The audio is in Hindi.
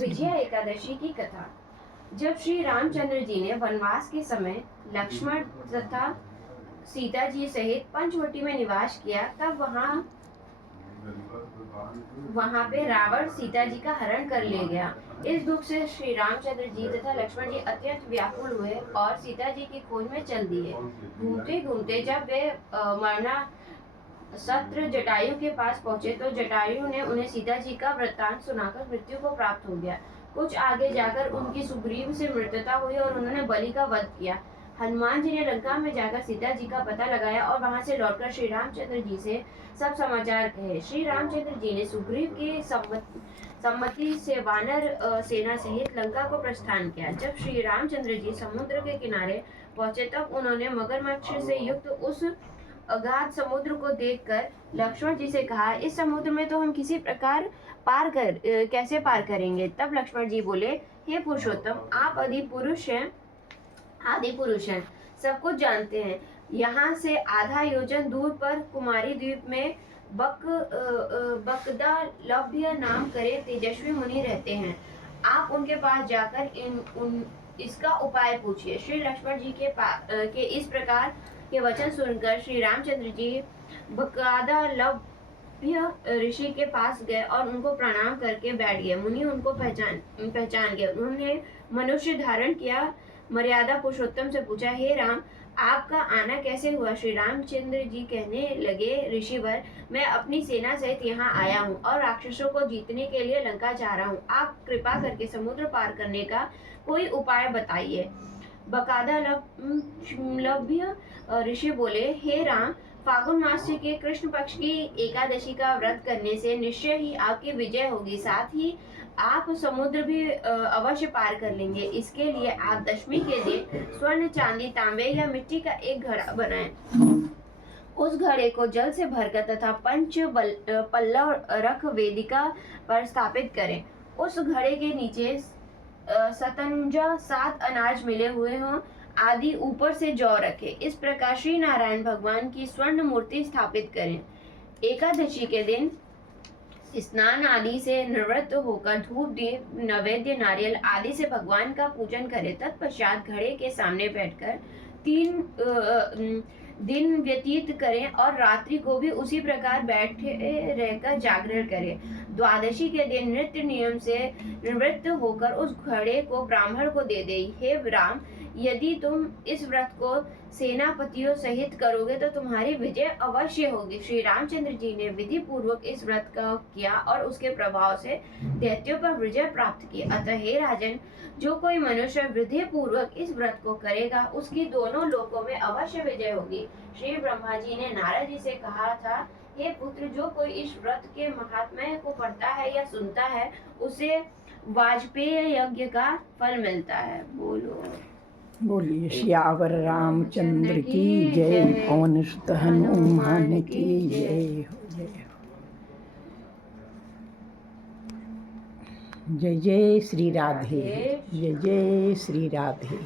विजया एकादशी की कथा। जब श्री रामचंद्र जी ने वनवास के समय लक्ष्मण तथा सीता जी सहित पंचवटी में निवास किया, तब वहां पे रावण सीता जी का हरण कर ले गया। इस दुख से श्री रामचंद्र जी तथा लक्ष्मण जी अत्यंत व्याकुल हुए और सीता जी की खोज में चल दिए। घूमते घूमते जब वे मरना सत्र जटायु के पास पहुंचे तो जटायु ने उन्हें सीता जी का वृत्तांत सुनाकर मृत्यु को प्राप्त हो गया। कुछ आगे जाकर उनकी सुग्रीव से मृत्यता हुई और उन्होंने बलि का वध किया। हनुमान जी ने लंका में जाकर सीता जी का पता लगाया और वहां से लौटकर श्री रामचंद्र जी से सब समाचार कहे। श्री रामचंद्र जी ने सुग्रीव की सम्मति से वानर सेना सहित लंका को प्रस्थान किया। जब श्री रामचंद्र जी समुद्र के किनारे पहुंचे तब उन्होंने मगरमच्छ से युक्त उस अगाध समुद्र को देखकर लक्ष्मण जी से कहा, इस समुद्र में तो हम किसी प्रकार कैसे पार करेंगे। तब लक्ष्मण जी बोले, हे पुरुषोत्तम, आप आदि पुरुष हैं, सब कुछ जानते हैं। यहाँ से आधा योजन दूर पर कुमारी द्वीप में बकदालभ्य नाम करे तेजस्वी मुनि रहते हैं। आप उनके पास जाकर इसका उपाय पूछिए। श्री लक्ष्मण जी के इस प्रकार के वचन सुनकर श्री रामचंद्र जी बकादालभ्य ऋषि के पास गए और उनको प्रणाम करके बैठ गए। मुनि उनको पहचान गए। उन्होंने मनुष्य धारण किया, मर्यादा पुरुषोत्तम से पूछा, हे राम, आपका आना कैसे हुआ। श्री रामचंद्र जी कहने लगे, ऋषिवर, मैं अपनी सेना सहित यहाँ आया हूँ और राक्षसों को जीतने के लिए लंका जा रहा हूँ। आप कृपा करके समुद्र पार करने का कोई उपाय बताइए। बकादालभ्य ऋषि बोले, हे राम, फागुन मास के कृष्ण पक्ष की एकादशी का व्रत करने से निश्चय ही आपकी विजय होगी। साथ ही आप समुद्र भी अवश्य पार कर लेंगे। इसके लिए आप दशमी के दिन स्वर्ण, चांदी, तांबे या मिट्टी का एक घड़ा बनाएं। उस घड़े को जल से भरकर तथा पल्लव रख वेदिका पर स्थापित करें। उस घड़े के नीचे 7 अनाज मिले हुए हों आदि ऊपर से जौ रखे। इस प्रकार श्री नारायण भगवान की स्वर्ण मूर्ति स्थापित करें। एकादशी के दिन स्नान आदि से निवृत्त होकर धूप, दीप, नैवेद्य, नारियल आदि से भगवान का पूजन करें। तत्पश्चात घड़े के सामने बैठकर 3 दिन व्यतीत करें और रात्रि को भी उसी प्रकार बैठे रहकर जागरण करें। द्वादशी के दिन नित्य नियम से निवृत्त होकर उस घड़े को ब्राह्मण को दे दें। हे राम, यदि तुम इस व्रत को सेनापतियों सहित करोगे तो तुम्हारी विजय अवश्य होगी। श्री रामचंद्र जी ने विधि पूर्वक इस व्रत का किया और उसके प्रभाव से दैत्यों पर विजय प्राप्त की। अतः हे राजन, जो कोई मनुष्य विधि पूर्वक इस व्रत को करेगा उसकी दोनों लोकों में अवश्य विजय होगी। श्री ब्रह्मा जी ने नारद जी से कहा था, हे पुत्र, जो कोई इस व्रत के महात्म्य को पढ़ता है या सुनता है उसे वाजपेय यज्ञ का फल मिलता है। बोलिए सियावर रामचंद्र की जय, पवन सुत हनुमान की जय हो। जय जय श्री राधे, जय जय श्री राधे।